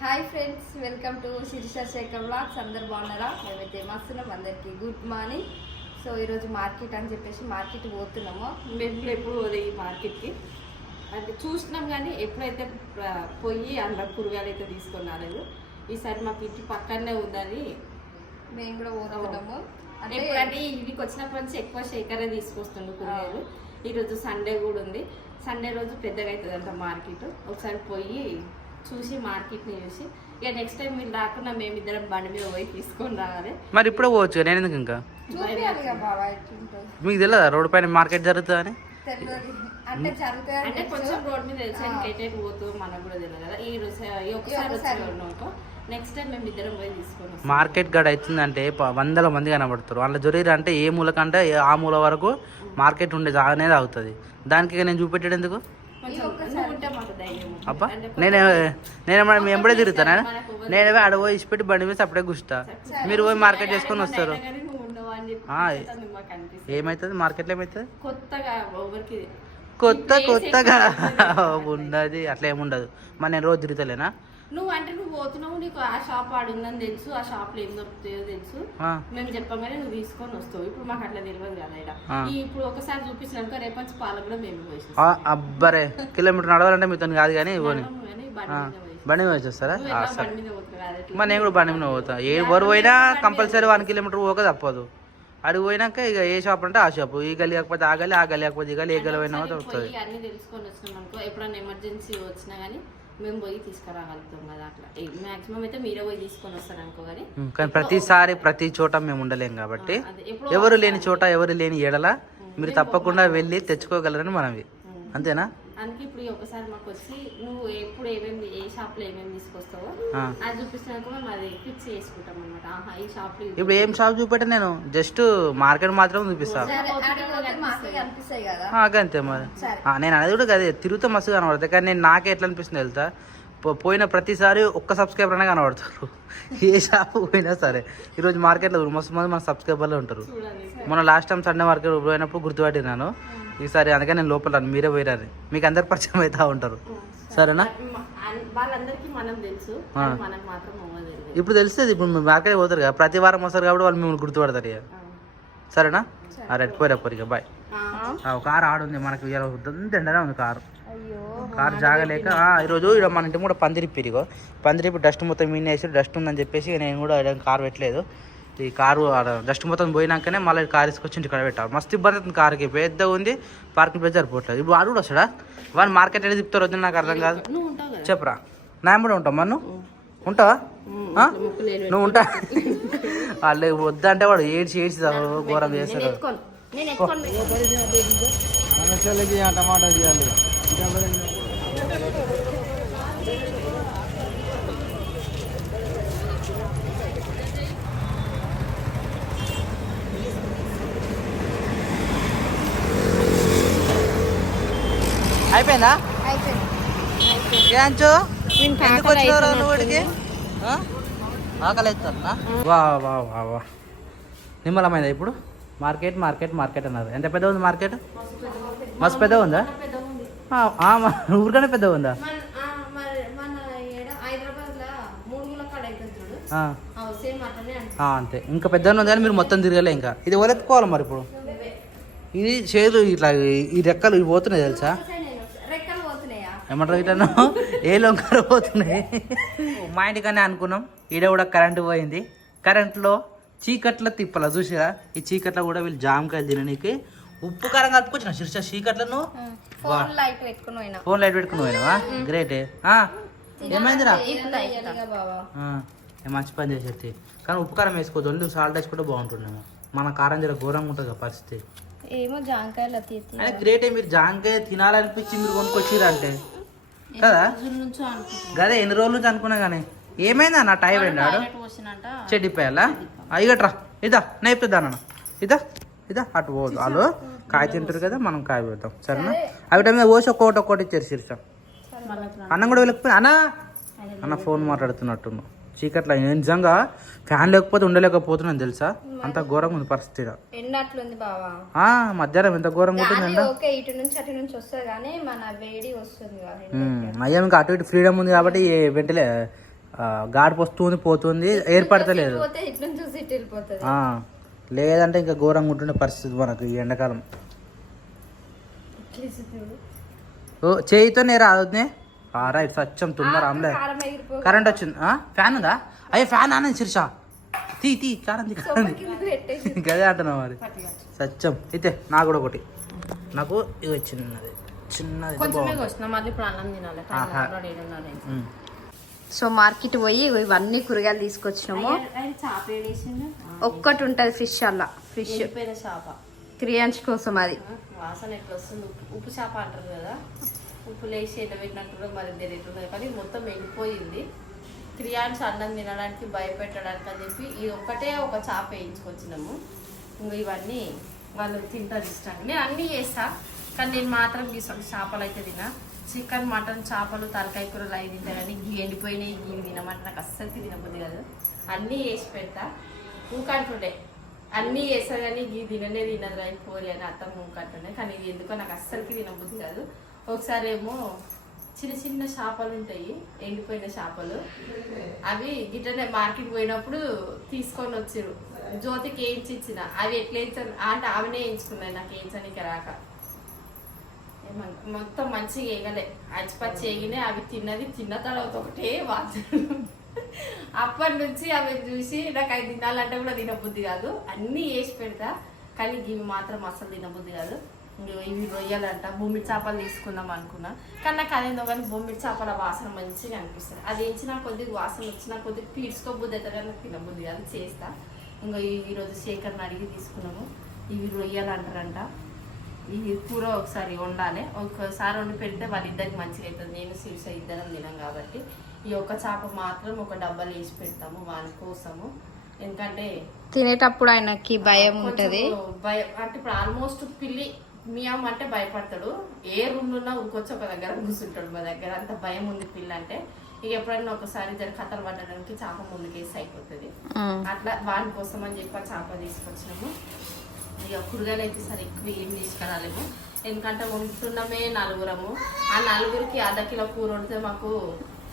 Hi friends, welcome to Sirisha Sekhar vlogs. అందరు బాగున్నారా? మేమైతే మస్తున్నాం. అందరికీ గుడ్ మార్నింగ్. సో ఈరోజు మార్కెట్ అని చెప్పేసి మార్కెట్ పోతున్నాము. మేము ఎప్పుడు పోదే ఈ మార్కెట్కి అంటే చూసినాం, కానీ ఎప్పుడైతే పోయి అందులో కూరగాయలు అయితే తీసుకొని రాలేదు. ఈసారి మాకు ఇంటి పక్కనే ఉందని మేము కూడా పోతున్నాము. అంటే ఇంటికి వచ్చినప్పటి నుంచి ఎక్కువ శేఖరే తీసుకొస్తుండు కూరగాయలు. ఈరోజు సండే కూడా ఉంది. సండే రోజు పెద్దగా అవుతుంది అంట మార్కెట్. ఒకసారి పోయి చూసి మార్కెట్ని చూసి ఇక నెక్స్ట్ టైం మీరు రాకుండా మేమిద్దరం బండి మీద పోయి తీసుకొని రావాలి. మరి ఇప్పుడే పోవచ్చు, నేను ఎందుకు ఇంకా మీకు తెలియదా రోడ్డు పైన మార్కెట్ జరుగుతుందని? అంటే కొంచెం రోడ్ మీద తెలిసి పోతూ మనకు కూడా తెలియదు కదా. ఈ రోజు ఒకసారి వచ్చి నెక్స్ట్ టైం మేము ఇద్దరం పోయి తీసుకొని మార్కెట్ గడ అవుతుందంటే వందల మంది కనబడతారు. అందులో జొరీరు అంటే ఏ మూలకంటే ఆ మూల వరకు మార్కెట్ ఉండే అనేది అవుతుంది. దానికి నేను చూపెట్టాడు ఎందుకు? అబ్బా నేను ఎంబడే తిరుగుతానా? నేనే ఆడ పోయి ఇచ్చిపెట్టి బండి మీద అప్పుడే కూర్చుంటా. మీరు పోయి మార్కెట్ చేసుకొని వస్తారు. ఏమవుతుంది మార్కెట్లో? ఏమవుతుంది కొత్తగా ఉన్నది అట్లా ఏముండదు. మరి నేను రోజు తిరుగుతలేనా? నువ్వు అంటే నువ్వు పోతున్నావు, నీకు ఆ షాప్ ఆడుందని తెలుసు, ఆ షాప్ లో ఏం దొరుకుతాయో తెలుసు. మేము చెప్పగానే నువ్వు తీసుకొని వస్తావు. ఇప్పుడు మాకు అట్లా తెలియదు కదా. ఇప్పుడు ఒకసారి చూపించినాక రేపటి పాలకు కూడా మేము పోయి అబ్బరే కిలోమీటర్ నడవాలంటే మీతో కాదు కానీ బండి మీద వచ్చేస్తారా? మరి నేను కూడా బండి మీద పోతా. ఎవరు పోయినా కంపల్సరీ 1 కిలోమీటర్ పోక తప్పదు. అడిగి పోయినాక ఇక ఏ షాప్ అంటే ఆ షాప్, ఈ గలి కాకపోతే ఆ గలి, ఆ గలి కాకపోతే ఈ గలి, ఏ గలి పోయినా దొరుకుతుంది. అన్ని తెలుసుకొని వచ్చినాం అనుకో, ఎప్పుడైనా ఎమర్జెన్సీ వచ్చినా కానీ మేము పోయి తీసుకురాగలుగుతాం కదా. అట్లా మాక్సిమం అయితే మీరే పోయి తీసుకొని వస్తారు అనుకో. కానీ ప్రతిసారి ప్రతి చోట మేము ఉండలేం కాబట్టి ఎవరు లేని చోట ఎవరు లేని ఏడల మీరు తప్పకుండా వెళ్ళి తెచ్చుకోగలరని మనవి. అంతేనా? అందుకే ఇప్పుడు ఒకసారి మాకు వచ్చి నువ్వు ఎప్పుడు ఏ షాప్ లో ఏమేమి తీసుకొస్తావో అది చూపిస్తున్నాక మేము అది ఫిక్స్ చేసుకుంటాం అనమాట. ఈ షాప్ లో ఇప్పుడు ఏం షాప్ చూపెట్టా? నేను జస్ట్ మార్కెట్ మాత్రం చూపిస్తాను. అంతే మరి నేను అనేది కూడా కదే తిరుగుతా మస్తు కనబడతాయి. కానీ నేను నాకే ఎట్లా అనిపిస్తుంది వెళ్తా పోయిన ప్రతిసారి ఒక్క సబ్స్క్రైబర్ అనే కనబడతారు. ఏ షాప్ పోయినా సరే. ఈరోజు మార్కెట్లో మస్తు మంది మన సబ్స్క్రైబర్లు ఉంటారు. మొన్న లాస్ట్ టైం సండే మార్కెట్ పోయినప్పుడు గుర్తుపట్టినాను. ఈసారి అందుకే నేను లోపల రాను, మీరే పోయినారు. మీకు అందరు పరిచయం అవుతా ఉంటారు. సరేనా? వాళ్ళందరికీ మనం తెలుసు, మనకు మాత్రం ఇప్పుడు తెలుస్తుంది. ఇప్పుడు మీరు మార్కెట్ పోతారు కదా, ప్రతి వారం వస్తారు కాబట్టి వాళ్ళు మిమ్మల్ని గుర్తుపడతారు ఇక. సరేనా? రైట్, పోయిరా ఇక బాయ్. కారు ఆడుంది మనకి, ఎండనే ఉంది కారు జాగలేక. ఈరోజు ఇక్కడ మన ఇంటి కూడా పందిరిప్పి పందిరిప్పి డస్ట్ మొత్తం మీనేసి డస్ట్ ఉందని చెప్పేసి నేను కూడా కారు పెట్టలేదు. ఈ కారు డస్ట్ మొత్తం పోయినాకనే మళ్ళీ కారు తీసుకొచ్చి ఇంటికాడ పెట్టాలి. మస్తు ఇబ్బంది అవుతుంది. కారుకి పెద్ద ఉంది, పార్కింగ్ ప్లేస్ సరిపోవట్లేదు. ఇప్పుడు ఆడు కూడా వస్తాడా? వాళ్ళు మార్కెట్ ఎక్కడ తిప్పుతారు వద్దు, నాకు అర్థం కాదు. చెప్పరా, నా కూడా ఉంటావు. మరి నువ్వు ఉంటావా? నువ్వు ఉంటా? వాళ్ళు వద్దంటే వాడు ఏడ్చి ఘోరం చేస్తాడు. టమాటా తీయాలి. అయిపోయిందా? ఎందుకు వచ్చినారు నువ్వుడికి? ఆకలి అవుతుందా? వా వా వా వా నిమ్మలమైందా ఇప్పుడు మార్కెట్ అన్నారు. ఎంత పెద్ద ఉంది మార్కెట్? మస్తు పెద్ద ఉందా? ఊరికనే పెద్ద ఉందా? అంతే. ఇంకా పెద్ద ఉంది కానీ మీరు మొత్తం తిరగలే. ఇంకా ఇది ఒలెత్తుకోవాలి మరి. ఇప్పుడు ఇది చేతులు ఇట్లా ఈ రెక్కలు ఇవి పోతున్నాయి తెలుసా? ఏమంటారు ఇట్లా ఏ లొంకర పోతున్నాయి. మా ఇంటికనే అనుకున్నాం. ఈడ కూడా కరెంటు పోయింది. కరెంట్లో చీకట్ల తిప్పల చూసిరా. ఈ చీకట్లో కూడా వీళ్ళు జామకాయలు తిననీకి ఉప్పు కారం కలుపుకొచ్చిన శిర్ష చీకట్లను. ఫోన్ లైట్ పెట్టుకుని పోయినావా? గ్రేటే. ఏమైందిరా? మంచి పని చేసేది. కానీ ఉప్పు కారం వేసుకోవద్దు, ఓన్లీ సాల్ట్ వేసుకుంటే బాగుంటుందేమో. మన కారం జర ఘోరంగా ఉంటుంది కదా పరిస్థితి. ఏమో జాంకాయలు అదే గ్రేటే. మీరు జాంకాయ తినాలనిపించి మీరు కొనుక్కొచ్చిరా అంటే కదా. గదే ఎన్ని రోజుల నుంచి అనుకున్నా కానీ ఏమైందా? నా టైం వెళ్ళాడు చెడ్డిపోయాలా? ఇగట్రా ఇదా నేపుతుందా అన్న ఇదా అటు పోదు. వాళ్ళు కాయ తింటారు కదా, మనం కాయ పెడతాం. సరేనా? అవి టైం మీద పోసి ఒక్కొక్కటి ఇచ్చారు శీర్ష. అన్నం కూడా వెళ్ళకపోయి అన్న ఫోన్ మాట్లాడుతున్నట్టు. చీకట్లా నిజంగా ఫ్యాన్ లేకపోతే ఉండలేకపోతున్నాను తెలుసా. అంత ఘోరంగా ఉంది పరిస్థితి. మధ్యాహ్నం ఎంత ఘోరంగా ఉంటుంది. అయ్యా ఇంకా అటు ఇటు ఫ్రీడమ్ ఉంది కాబట్టి వెంటనే గాడి వస్తుంది పోతుంది ఏర్పడతలేదు. పోతే ఇటు నుంచి చూసి ఇటు వెళ్ళిపోతుంది. లేదంటే ఇంకా ఘోరంగా ఉంటుండే పరిస్థితి మనకు ఈ ఎండాకాలం. ఓ చేయితో రాదునే రైట్ సత్యం తొందర ఆమ్లే. కరెంట్ వచ్చింది. ఫ్యాన్ ఉందా? అయ్యే ఫ్యాన్ అన్నది శిర్ష తీ కారం గదే అంటున్నావు మరి. సత్యం అయితే నాకు కూడా ఒకటి. నాకు ఇది చిన్నది సో మార్కెట్ పోయి ఇవన్నీ కూరగాయలు తీసుకొచ్చినాము. ఒక్కటి ఉంటుంది ఫిష్ అలా ఫిష్ క్రియాంష్ కోసం అది వాసన ఎట్లా వస్తుంది. ఉప్పు చేప అంటారు కదా, ఉప్పు లేచి ఎట్లా మరి తెలియదు కానీ మొత్తం వెళ్ళిపోయింది. క్రియాంష్ అన్నం తినడానికి భయపెట్టడానికి అని చెప్పి ఈ ఒక్కటే ఒక చేప వేయించుకొచ్చినాము. ఇంకా ఇవన్నీ వాళ్ళు తింటారు ఇష్టంగా. నేను అన్నీ చేస్తా కానీ నేను మాత్రం గీసాను చేపలు అయితే తినా. చికెన్ మటన్ చేపలు తలకాయ కూరలు అవి తింటా కానీ గీ ఎండిపోయినాయి గీ తినమంటే నాకు అస్సలు తినబుద్ది కాదు. అన్నీ వేసి పెడతా ఊకంటుండే అన్నీ వేసా కానీ గీ తిననే తినదు అయి పోరి అని అత్తం ఊకంటుండే. కానీ ఇది ఎందుకో నాకు అస్సలకి తినబుద్ది కాదు. ఒకసారి ఏమో చిన్న చిన్న చేపలు ఉంటాయి ఎండిపోయిన చేపలు, అవి గిట్టనే మార్కెట్ పోయినప్పుడు తీసుకొని వచ్చారు. జ్యోతికి వేయించి ఇచ్చిన అవి ఎట్లా వేయించాను అంటే ఆమెనే వేయించుకున్నాయి నాకు వేయించడానికి రాక. మొత్తం మంచిగా వేయగలే అచ్చిపచ్చి వేగినాయి. అవి తిన్న తర్వాత ఒకటే వాసన. అప్పటి నుంచి అవి చూసి నాకు అవి తినాలంటే కూడా తినబుద్ధి కాదు. అన్నీ వేసి పెడతా కానీ ఇవి మాత్రం అసలు తినబుద్ధి కాదు. ఇవి రొయ్యాలంట బొమ్మిడి చేపలు తీసుకుందాం అనుకున్నా కానీ నాకు అదేందో కానీ బొమ్మిడి చేపల వాసన మంచిగా అనిపిస్తుంది. అది వేయించిన కొద్దిగా వాసన వచ్చినా కొద్దిగా పీడ్చుకోబుద్ధి అవుతుంది కానీ నాకు తినబుద్ధి కాదు చేస్తా. ఇంకా ఈరోజు శేఖర్ని అడిగి తీసుకున్నాము. ఇవి రొయ్యలు అంటారంట. ఈ కూర ఒకసారి వండాలి, ఒకసారి వండి పెడితే వాళ్ళిద్దరికి మంచిగా అవుతుంది. నేను శిరీష ఇద్దరం తినాం కాబట్టి ఈ ఒక్క చేప మాత్రం ఒక డబ్బాలు వేసి పెడతాము వాని కోసము. ఎందుకంటే తినేటప్పుడు ఆయనకి భయం ఉంటుంది. భయం అంటే ఇప్పుడు ఆల్మోస్ట్ పిల్లి మియాం అంటే భయపడతాడు. ఏ రూమ్ ఉన్నా ఊరికొచ్చి ఒక దగ్గర కూర్చుంటాడు. మా దగ్గర అంత భయం ఉంది పిల్ల అంటే. ఇక ఎప్పుడైనా ఒకసారి జర కథలు పడడానికి చేప ముందుకేసి అయిపోతుంది. అట్లా వాని కోసం అని చెప్పి చేప తీసుకొచ్చినాము. ఇక కూరగాయలు అయితే సరే ఎక్కువ ఏం తీసుకురాలేము ఎందుకంటే ఉంటున్నామే నలుగురము. ఆ నలుగురికి అర్ధ కిలో కూర వండితే మాకు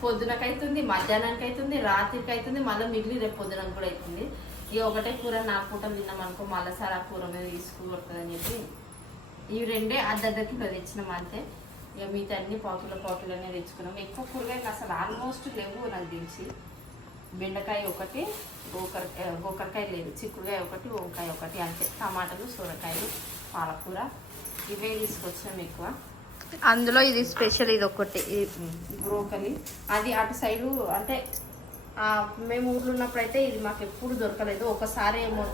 పొద్దునకైతుంది, మధ్యాహ్నానికి అవుతుంది, రాత్రికి అవుతుంది, మళ్ళీ మిగిలి రేపు పొద్దునకు కూడా అవుతుంది. ఇక ఒకటే కూర 4 పూటలు తిన్నాం అనుకో మళ్ళీ సార్ ఆ కూర మీద తీసుకుపోతుందని చెప్పి ఇవి రెండే అర్ధ కిలో తెచ్చినాం అంతే. ఇక మిగతా అన్ని పావుకిలోనే తెచ్చుకున్నాం. ఎక్కువ కూరగాయలు అసలు ఆల్మోస్ట్ లేవు నాకు తెలిసి. బెండకాయ ఒకటి, గోకరకాయ లేదు, చిక్కుడుకాయ ఒకటి, వంకాయ ఒకటి అంతే. టమాటాలు, సొరకాయలు, పాలకూర ఇవే తీసుకొచ్చినాం ఎక్కువ. అందులో ఇది స్పెషల్ ఇది ఒకటి బ్రోకలి. అది అటు సైడు అంటే మేము ఊర్లో ఉన్నప్పుడు అయితే ఇది మాకు ఎప్పుడు దొరకలేదు. ఒకసారి ఏమో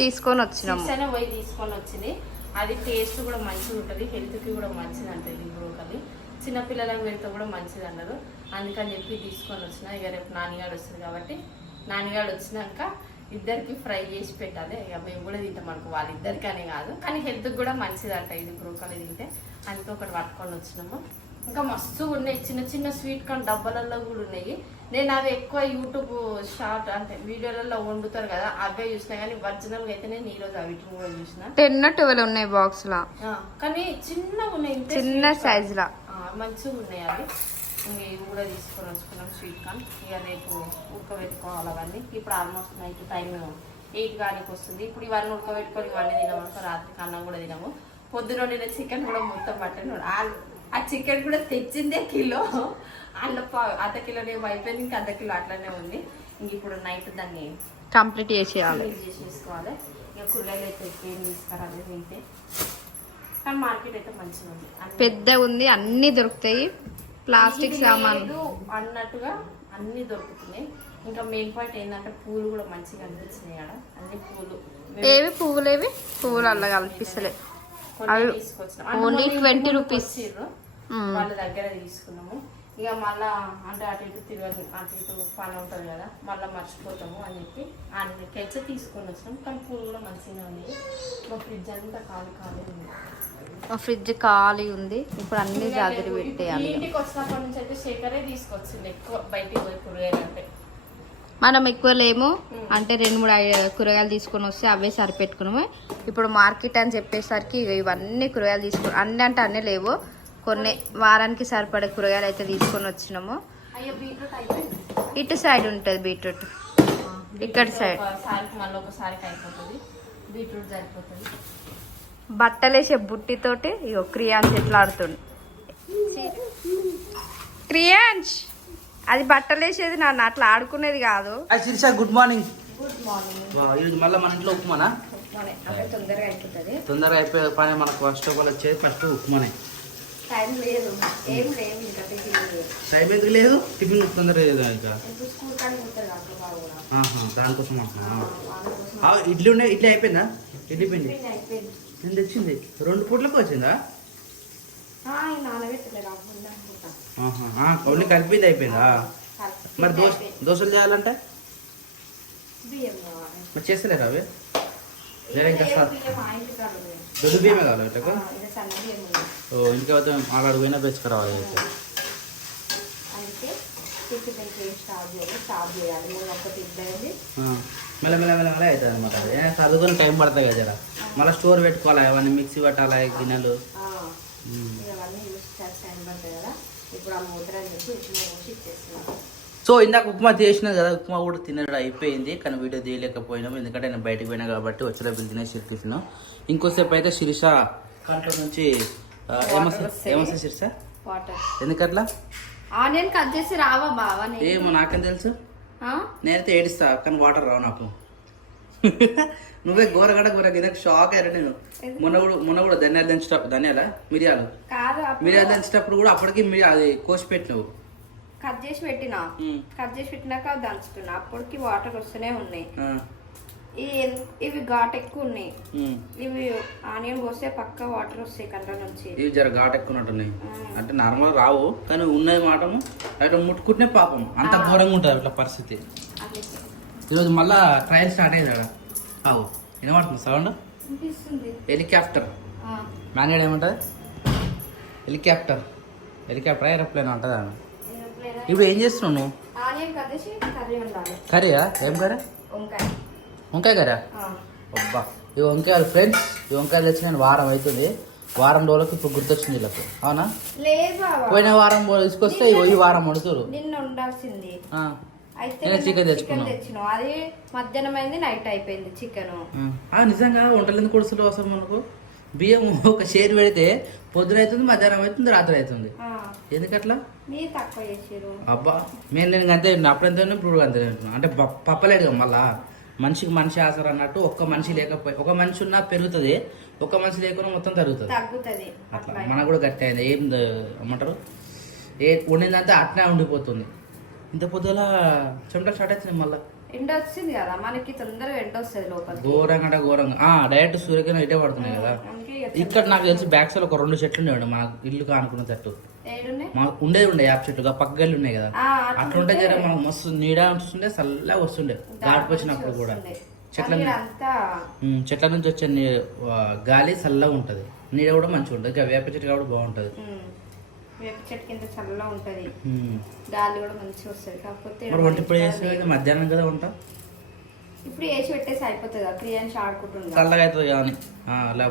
తీసుకొని వచ్చినాము పోయి తీసుకొని వచ్చింది. అది టేస్ట్ కూడా మంచిగా ఉంటుంది, హెల్త్కి కూడా మంచిది అంటది బ్రోకలి. చిన్నపిల్లలకు పెడితే కూడా మంచిది అన్నారు. అందుకని చెప్పి తీసుకొని వచ్చిన. ఇక రేపు నాన్నగాడు వస్తుంది కాబట్టి నాన్నగాడు వచ్చినాక ఇద్దరికి ఫ్రై చేసి పెట్టాలి. ఇక మేము కూడా తింటాం అనుకో, వాళ్ళిద్దరికి అనే కాదు కానీ హెల్త్కి కూడా మంచిది అంట ఇది బ్రోకలి తింటే. అందుకే ఒకటి పట్టుకొని వచ్చినాము. ఇంకా మస్తు ఉన్నాయి చిన్న చిన్న స్వీట్ కార్న్ డబ్బాలలో కూడా ఉన్నాయి. నేను అవి ఎక్కువ యూట్యూబ్ షార్ట్ అంటే వీడియోలలో వండుతారు కదా అవే చూసినా కానీ ఒరిజినల్గా అయితే నేను ఈరోజు వీటిని కూడా చూసిన. 10-12 ఉన్నాయి బాక్స్ లా కానీ చిన్నగా ఉన్నాయి, చిన్న సైజ్ లా మంచిగా ఉన్నాయి అవి. ఇవి కూడా తీసుకొని వచ్చుకున్నాం స్వీట్ కార్న్. ఇక రేపు ఉడకబెట్టుకోవాలి అవన్నీ. ఇప్పుడు ఆల్మోస్ట్ నైట్ టైం 8 గానికి వస్తుంది. ఇప్పుడు ఇవన్నీ ఉడకబెట్టుకొని ఇవన్నీ తినమనుకో రాత్రికి అన్నం కూడా తినము. పొద్దున వండిన చికెన్ కూడా మొత్తం మటన్ ఆ చికెన్ కూడా తెచ్చిందే కిలో, అందులో అర్ధ కిలోనేమో అయిపోయింది, ఇంకా అర్ధ కిలో అట్లనే ఉంది. ఇంక ఇప్పుడు నైట్ దాన్ని కంప్లీట్ చేసేసుకోవాలి. ఇక కూరగాయలు అయితే ఏం తీసుకురాలేదు అయితే. కానీ మార్కెట్ అయితే మంచిగా ఉంది, పెద్ద ఉంది, అన్ని దొరుకుతాయి. ప్లాస్టిక్ సామాన్లు అన్నట్టుగా అన్ని దొరుకుతున్నాయి. ఇంకా మెయిన్ పాయింట్ ఏంటంటే పూలు కూడా మంచిగా అనిపించినాయి ఆడ. అన్ని పూలు ఏవి పువ్వులు అలా కల్పిస్తలే. ఓన్లీ 20 రూపీస్ వాళ్ళ దగ్గర తీసుకున్నాము. ఇక మళ్ళా అంటే అటు ఇటు తిరగదు, అటు ఇటు పని ఉంటుంది కదా మళ్ళీ మర్చిపోతాము అని చెప్పి అన్ని కెచ్చ తీసుకొని వచ్చినాం. కానీ పూలు కూడా మంచిగా ఉన్నాయి. మా ఫ్రిడ్జ్ అంతా ఖాళీ ఉంది. మా ఫ్రిడ్జ్ ఖాళీ ఉంది. ఇప్పుడు అన్ని జాగ్రత్త పెట్టేయాలి. ఇంటికి వచ్చినప్పటి నుంచి అయితే శేఖరే తీసుకొచ్చింది ఎక్కువ బయటికి పోయి కూరగాయలు అంటే. మనం ఎక్కువ లేము అంటే 2-3 కూరగాయలు తీసుకొని వస్తే అవే సరిపెట్టుకున్నాము. ఇప్పుడు మార్కెట్ అని చెప్పేసరికి ఇవన్నీ కూరగాయలు తీసుకొని అన్నీ అంటే అన్నీ లేవు, కొన్ని వారానికి సరిపడే కూరగాయలు అయితే తీసుకొని వచ్చినాము. అయ్యో బీట్రూట్ అయిపోయింది. ఇటు సైడ్ ఉంటుంది బీట్రూట్. ఇక్కడ సైడ్ ఒకసారికి మళ్ళీ ఒకసారికి అయిపోతుంది. బీట్రూట్ సరిపోతుంది. బట్టలేసే బుట్టితోటి ఇగో క్రియాన్స్ ఎట్లా ఆడుతుంది. క్రియాన్స్ అది బట్టలేసేది నాన్న, అట్లా ఆడుకునేది కాదు. Sirisha good morning. Good morning. ఇది మళ్ళీ మన ఇంట్లో ఉప్మానా? అంటే తొందరగా అయిపోతుంది. తొందరగా అయిపోయే పని మనకు ఫస్ట్ ఆఫ్ ఆల్ వచ్చేది ఫస్ట్ ఉప్మానే. టైం లేదు, ఏం లేదు ఇంకా టిఫిన్ లేదు. టైం ఎందుకు లేదు? టిఫిన్ తొందరగా లేదు ఇంకా. స్కూల్ కానీ పోతారు అప్పుడు బాగా కూడా. దానికోసం వాళ్ళ కోసం ఇడ్లీ ఉండే. ఇడ్లీ అయిపోయిందా? ఇడ్లీ పిండి అయిపోయింది. నేను తెచ్చింది 2 పూట్లకు వచ్చిందా? నానబెట్టలేదు అనుకుంటా. ఓన్లీ కలిపింది అయిపోయిందా? మరి దోశలు చేయాలంటే బియ్యం కావాలి. మరి చేస్తలేరు అవి? ఇంకా బియ్యం ఆ ఇంటి కాదు. దొడ్డు బియ్యమే కావాలి ఇట్లా. సన్న బియ్యం ఉంది. ఇంటికి పోతే ఆడ పోయినా పెంచుకురావాలి. అయితే టిఫిన్ అయితే స్టార్ట్ చేయాలి. నేను ఒకటి ఇద్దరిది మెల్ల మెల్ల మెల్ల మెల్ల అవుతుంది అనమాట. చదువుకొని టైం పడుతుంది కదా జర. మళ్ళీ స్టోర్ పెట్టుకోవాలి, అవన్నీ మిక్సీ పట్టాలి, గిన్నెలు ఇవన్నీ యూస్ చేస్తే టైం పడుతుంది కదా. ఇప్పుడు ఆ మూతరని చెప్పి ఉప్మా పోసి ఇచ్చేస్తున్నాను. సో ఇందాక ఉప్మా చేసినా కదా, ఉప్మా కూడా తినడం అయిపోయింది. కానీ వీడియో తీయలేకపోయినాము ఎందుకంటే నేను బయటకు పోయినా కాబట్టి వచ్చేటప్పుడు తినేసి టిఫిన్. ఇంకోసేపు అయితే శిరీష కంట్లో నుంచి ఏమొస్తుంది శిరీష? వాటర్. ఎందుకట్లా? ఆనియన్ కట్ చేసి రావా బావా? ఏమో నాకేం తెలుసు. నేనైతే ఏడుస్తా కానీ వాటర్ రావు నాకు. నువ్వే గోరగడ ఇదొక షాక్ అయ్యారు నేను. మొన్న కూడా ధనియాలు మిరియాలు దంచేటప్పుడు కూడా అప్పటికి అది కోసి పెట్టినావు. కట్ చేసి పెట్టినాక దంచుతున్నా. అప్పటికి వాటర్ వస్తూనే ఉన్నాయి. ఇవి ఘాట్ ఎక్కువ ఉన్నాయి. ఇవి ఆనియన్ పోస్తే పక్క వాటర్ వస్తాయి కంట నుంచి. ఇవి జర ఘాట్ ఎక్కువ ఉన్నట్టున్నాయి. అంటే నార్మల్ రావు కానీ ఉన్నది మాటము అట్లా ముట్టుకుంటే పాపం అంత ఘోరంగా ఉంటుంది అట్లా పరిస్థితి. ఈరోజు మళ్ళా ట్రయల్ స్టార్ట్ అయింది కదా. వినబడుతుంది సౌండ్? హెలికాప్టర్. మ్యాన్గడ్ ఏమంటుంది? హెలికాప్టర్ ఏరోప్లేన్ అంటదా? ఇప్పుడు ఏం చేస్తున్నావు నువ్వు? కర్రీయా? ఏం కర్రీ? వంకాయ కర్రీ. అబ్బా ఈ వంకాయలు ఫ్రెండ్స్, ఈ వంకాయలు తెచ్చి నేను వారం అవుతుంది. వారం రోజులకు ఇప్పుడు గుర్తొచ్చింది వీళ్ళకు. అవునా? పోయిన వారం తీసుకొస్తే ఈ వారం వండుతారు. నిన్న ఉండాల్సింది. చికెన్ తెచ్చుకున్నాం. అది మధ్యాహ్నం అయింది, నైట్ అయిపోయింది చికెన్. నిజంగా వంటలు ఎందుకు కొడుతుంటావు అసలు? మనకు బియ్యం ఒక షేర్ పెడితే పొద్దున అవుతుంది, మధ్యాహ్నం అవుతుంది, రాత్రి అవుతుంది. ఎందుకట్లా? అబ్బా నేను అంతే అప్పుడంతే ఇప్పుడు అంతే అంటే పప్పలేడు కదా. మళ్ళా మనిషికి మనిషి ఆసర అన్నట్టు ఒక్క మనిషి లేకపోయి ఒక మనిషి ఉన్నా పెరుగుతుంది, ఒక మనిషి లేకుండా మొత్తం తరుగుతుంది. అట్లా మనకు కూడా గట్టి అయింది. ఏం ఏమంటారు, వండిందంతా అట్నే ఉండిపోతుంది. ఇంత పొద్దులా చెమటలు స్టార్ట్ అవుతుంది. మళ్ళీ ఎండ వచ్చింది కదా మనకి, తొందరగా ఎండ వస్తుంది లోపల. ఘోరంగా అంటే ఘోరంగా డైరెక్ట్ సూర్యకిరణం ఇటే పడుతున్నాయి కదా. ఇక్కడ నాకు తెలిసి బ్యాక్ సైడ్ ఒక 2 చెట్లు ఉండేవాడు మా ఇల్లు కానుకున్న చెట్టు. ఉండే యాప్ చెట్లు పక్క గల్లి ఉన్నాయి కదా. అట్లుంటే జర మనకు మస్తు నీడ వస్తుండే, చల్లగా వస్తుండే గాడికి వచ్చినప్పుడు కూడా. చెట్ల నుంచి వచ్చే గాలి చల్లగా ఉంటది, నీడ కూడా మంచిగా ఉంటది. వేప చెట్టు కూడా బాగుంటది. వేప చెట్టు కింద చల్లగా ఉంటది, గాలి కూడా మంచిగా వస్తుంది. కాకపోతే వంట ఇప్పుడు చేస్తే మధ్యాహ్నం కదా వంట. ఇప్పుడు వేసి పెట్టేసి అయిపోతుంది. క్రియాన్స్ ఆడుకుంటుంది, చల్లగా అవుతుంది కానీ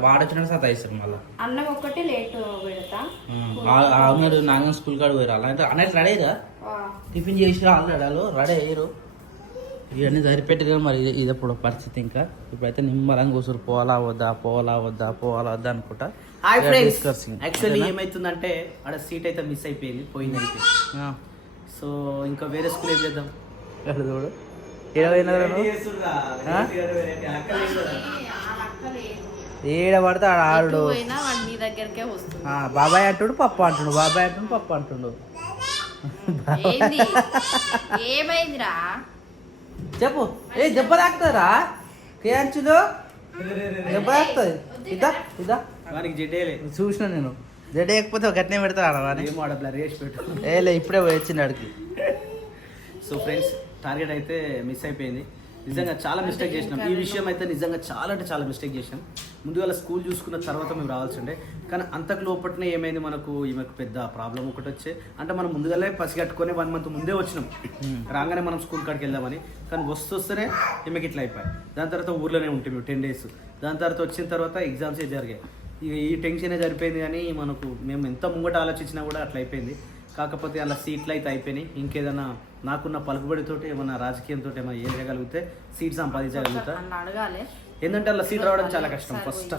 వాడొచ్చినట్టు సతాయిస్తారు. మళ్ళీ అన్నం ఒక్కటి లేట్ పెడతా. నాన్న స్కూల్ కాడ పోయారు. అలా అయితే అన్నట్టు రెడీ అయ్యారా? టిఫిన్ చేసి ఆల్రెడీ రెడీ అయ్యారు. ఇవన్నీ సరిపెట్టి మరి ఇది ఇప్పుడు పరిస్థితి. ఇంకా ఇప్పుడైతే నిమ్మలంగా కూర్చొని పోవాలా వద్దా అనుకుంటా. యాక్చువల్లీ ఏమైతుందంటే ఆడ సీట్ అయితే మిస్ అయిపోయింది, పోయింది. సో ఇంకా వేరే స్కూల్ ఏం చేద్దాం? చూడు ఏడ పడితే ఆడు నీ దగ్గరకే వస్తుంది. బాబాయ్ అంటుండు, పప్పు అంటుండు. ఏమైందిరా చెప్పు. దెబ్బ తాకుతుందిరా కేంచులో, దెబ్బ తాకుతుంది. ఇదా చూసిన నేను. జడేయకపోతే గట్నే పెడతారా? ఏలే ఇప్పుడే వచ్చింది ఆడికి. సో ఫ్రెండ్స్, టార్గెట్ అయితే మిస్ అయిపోయింది. నిజంగా చాలా మిస్టేక్ చేసినాం. ఈ విషయం అయితే నిజంగా చాలా అంటే చాలా మిస్టేక్ చేసినాం. ముందుగా స్కూల్ చూసుకున్న తర్వాత మేము రావాల్సి ఉండే. కానీ అంతకు లోపట్నే ఏమైంది, మనకు ఈమెకు పెద్ద ప్రాబ్లం ఒకటి వచ్చే. అంటే మనం ముందుగానే పసిగట్టుకొని 1 month ముందే వచ్చినాం. రాగానే మనం స్కూల్ కాడికి వెళ్దామని. కానీ వస్తూనే ఈమెకి ఇట్లా అయిపోయాయి. దాని తర్వాత ఊర్లోనే ఉంటాం 10 days. దాని తర్వాత వచ్చిన తర్వాత ఎగ్జామ్సే జరిగాయి. ఈ టెన్షనే సరిపోయింది. కానీ మేము ఎంత ముంగట ఆలోచించినా కూడా అట్లా అయిపోయింది. కాకపోతే అలా సీట్లు అయితే అయిపోయినాయి. ఇంకేదైనా నాకున్న పలుకుబడితో ఏమన్నా రాజకీయంతో ఏమైనా చేయగలిగితే సీట్ సంపాదించగలుగుతా. అన్న అడగాలి. ఏంటంటే అలా సీట్ రావడం చాలా కష్టం. ఫస్ట్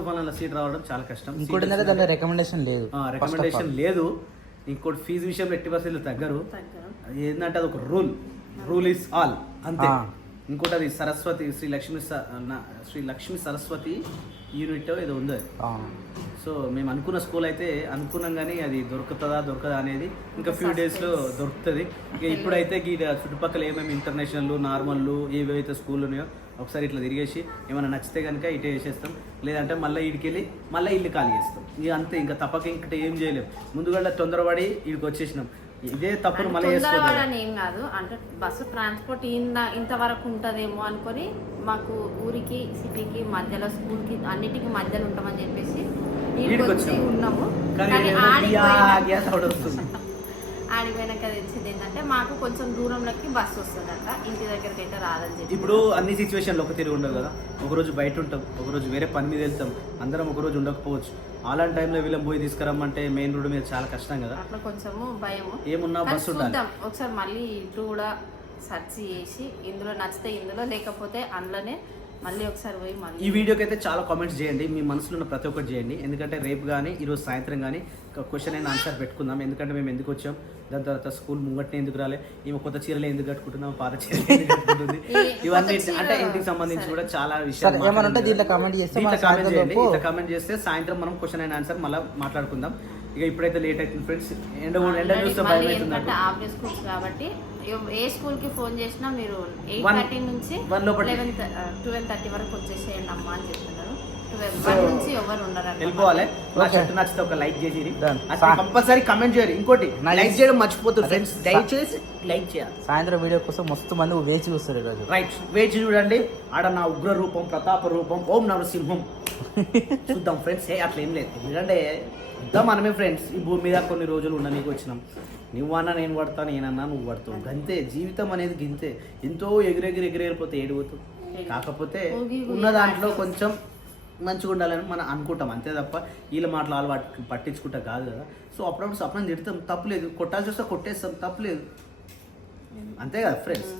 ఆఫ్ ఆల్ అలా సీట్ రావడం చాలా కష్టం. ఇంకోటి ఏంటంటే దాంట్లో రికమెండేషన్ లేదు. రికమెండేషన్ లేదు. ఇంకోటి ఫీజు విషయంలో 80% తగ్గరు. ఏంటంటే అది ఒక రూల్ ఇస్ ఆల్ అంతే. ఇంకోటి అది సరస్వతి శ్రీ లక్ష్మి సరస్వతి యూనిట్ ఏదో ఉంది అది. సో మేము అనుకున్న స్కూల్ అయితే అనుకున్నాం, కానీ అది దొరకదా అనేది ఇంకా ఫ్యూ డేస్లో దొరుకుతుంది. ఇక ఇప్పుడైతే చుట్టుపక్కల ఏమేమి ఇంటర్నేషనల్ నార్మల్ ఏవైతే స్కూల్ ఉన్నాయో ఒకసారి ఇట్లా తిరిగేసి ఏమైనా నచ్చితే కనుక ఇటే వేసేస్తాం, లేదంటే మళ్ళీ ఇడికెళ్ళి మళ్ళీ ఇల్లు ఖాళీ చేస్తాం. ఇక అంతే, ఇంకా తప్పక ఇంకటి ఏం చేయలేము. ముందుగా తొందరపడి ఇక్కడికి వచ్చేసినాం. ఇదే తప్పును మళ్ళీ తొందరపడని ఏం కాదు, అంటే బస్సు ట్రాన్స్పోర్ట్ ఇంతవరకు ఉంటుందేమో అనుకొని మాకు ఊరికి సిటీకి మధ్యలో స్కూల్కి అన్నిటికీ మధ్యలో ఉంటామని చెప్పేసి ఉన్నాము. కానీ ఆడిపోయినాక తెలిసింది ఏంటంటే మాకు కొంచెం దూరంలోకి బస్సు వస్తుందంట, ఇంటి దగ్గరికి అయితే రాదని చెప్పి. ఇప్పుడు అన్ని సిచ్యువేషన్లు ఒక తిరిగి ఉండవు కదా. ఒకరోజు బయట ఉంటాం, ఒకరోజు వేరే పని మీద వెళ్తాం, అందరం ఒకరోజు ఉండకపోవచ్చు. అలాంటి టైంలో వీళ్ళని పోయి తీసుకురమ్మంటే మెయిన్ రోడ్ మీద చాలా కష్టం కదా. అట్లా కొంచెము భయము. ఏమున్నా బస్సు ఉండాలి. ఒకసారి మళ్ళీ ఇటు కూడా సెర్చ్ చేసి ఇందులో నచ్చితే ఇందులో, లేకపోతే అందులోనే మళ్ళీ ఒకసారి పోయి మళ్ళీ. ఈ వీడియోకి అయితే చాలా కామెంట్స్ చేయండి, మీ మనసులో ఉన్న ప్రతి ఒక్కటి చేయండి. ఎందుకంటే రేపు కానీ ఈరోజు సాయంత్రం కానీ క్వశ్చన్ అయినా ఆన్సర్ పెట్టుకుందాం. ఎందుకంటే మేము ఎందుకు వచ్చాం, దాని తర్వాత స్కూల్ ముంగట్నే ఎందుకు రాలే, ఈమె కొత్త చీరలు ఎందుకు కట్టుకుంటున్నాం, పాత చీరలు ఎందుకు కట్టుకుంటుంది, ఇవన్నీ అంటే ఇంటికి సంబంధించి కూడా చాలా విషయాలు కామెంట్ చేస్తే సాయంత్రం మనం క్వశ్చన్ అయిన ఆన్సర్ మళ్ళీ మాట్లాడుకుందాం. ఇక ఇప్పుడైతే లేట్ అవుతుంది ఫ్రెండ్స్. ఎండ చూస్తే భయం అవుతుంది ఆఫ్డే స్కూల్స్ కాబట్టి ఏ స్కూల్ కి ఫోన్ చేసినా మీరు 8:30 నుంచి 12:30 వరకు వచ్చేసేయండి అమ్మా అని చెప్తున్నారు. 12 నుంచి ఎవరు ఉండరు. వెళ్ళిపోవాలి. నచ్చితే ఒక లైక్ చేసి కంపల్సరీ కమెంట్ చేయాలి. ఇంకోటి లైక్ చేయడం మర్చిపోతుంది ఫ్రెండ్స్, దయచేసి లైక్ చేయాలి. సాయంత్రం వీడియో కోసం మస్తు మంది వేచి చూస్తారు ఈరోజు. రైట్, వేచి చూడండి. ఆడ నా ఉగ్ర రూపం, ప్రతాప రూపం, ఓం నరసింహం చూద్దాం ఫ్రెండ్స్. అట్లా ఏం లేదు, ఎందుకంటే మనమే ఫ్రెండ్స్ ఈ భూమి మీద కొన్ని రోజులు ఉండనీకి వచ్చినాం. నువ్వన్నా నేను పడతా, నేనన్నా నువ్వు పడతావు, గంతే. జీవితం అనేది గింతే. ఎంతో ఎగిరెగిరిపోతే ఏడిపోతావు. కాకపోతే ఉన్న దాంట్లో కొంచెం మంచిగా ఉండాలని మనం అనుకుంటాం అంతే తప్ప వీళ్ళ మాటలు పట్టించుకుంటా కాదు కదా. సో అప్పుడప్పుడు స్వప్నం తిడతాం, తప్పులేదు. కొట్టాల్సి వస్తే కొట్టేస్తాం, తప్పులేదు. అంతే కదా ఫ్రెండ్స్.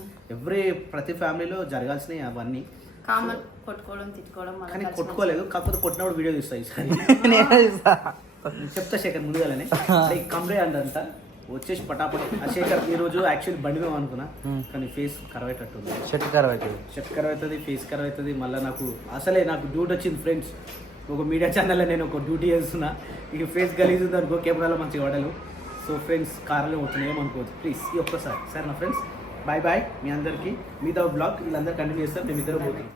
ప్రతి ఫ్యామిలీలో జరగాల్సినవి అవన్నీ. కామన్ కొట్టుకోవడం, తిట్టుకోవడం. కానీ కొట్టుకోలేదు, కాకపోతే కొట్టినప్పుడు వీడియో చూస్తాయి. చెప్తా శేఖర్ ముందుగానే కమ్రే అంట వచ్చేసి పటాపట్. ఆ శేఖర్ ఈ రోజు యాక్చువల్లీ బండి మేము అనుకున్నా, కానీ ఫేస్ ఖరాబ్ అయ్యేటట్టుంది. షర్ట్ ఖరాబ్ అవుతుంది, ఫేస్ ఖరాబ్ అవుతుంది. మళ్ళీ నాకు డ్యూటీ వచ్చింది ఫ్రెండ్స్. ఒక మీడియా ఛానల్లో నేను ఒక డ్యూటీ చేస్తున్నా. ఇక ఫేస్ గలీజ్ ఉంది అనుకో, కెమెరాలో మంచిగా పడలు. సో ఫ్రెండ్స్ కార్లో అవుతున్నాయి ఏమనుకోవచ్చు ప్లీజ్. ఈ ఒక్కసారి సరే నా ఫ్రెండ్స్, బాయ్ బాయ్ మీ అందరికీ. మిగతా బ్లాగ్ వీళ్ళందరూ కంటిన్యూ చేస్తారు, మేము ఇద్దరు పోతుంది.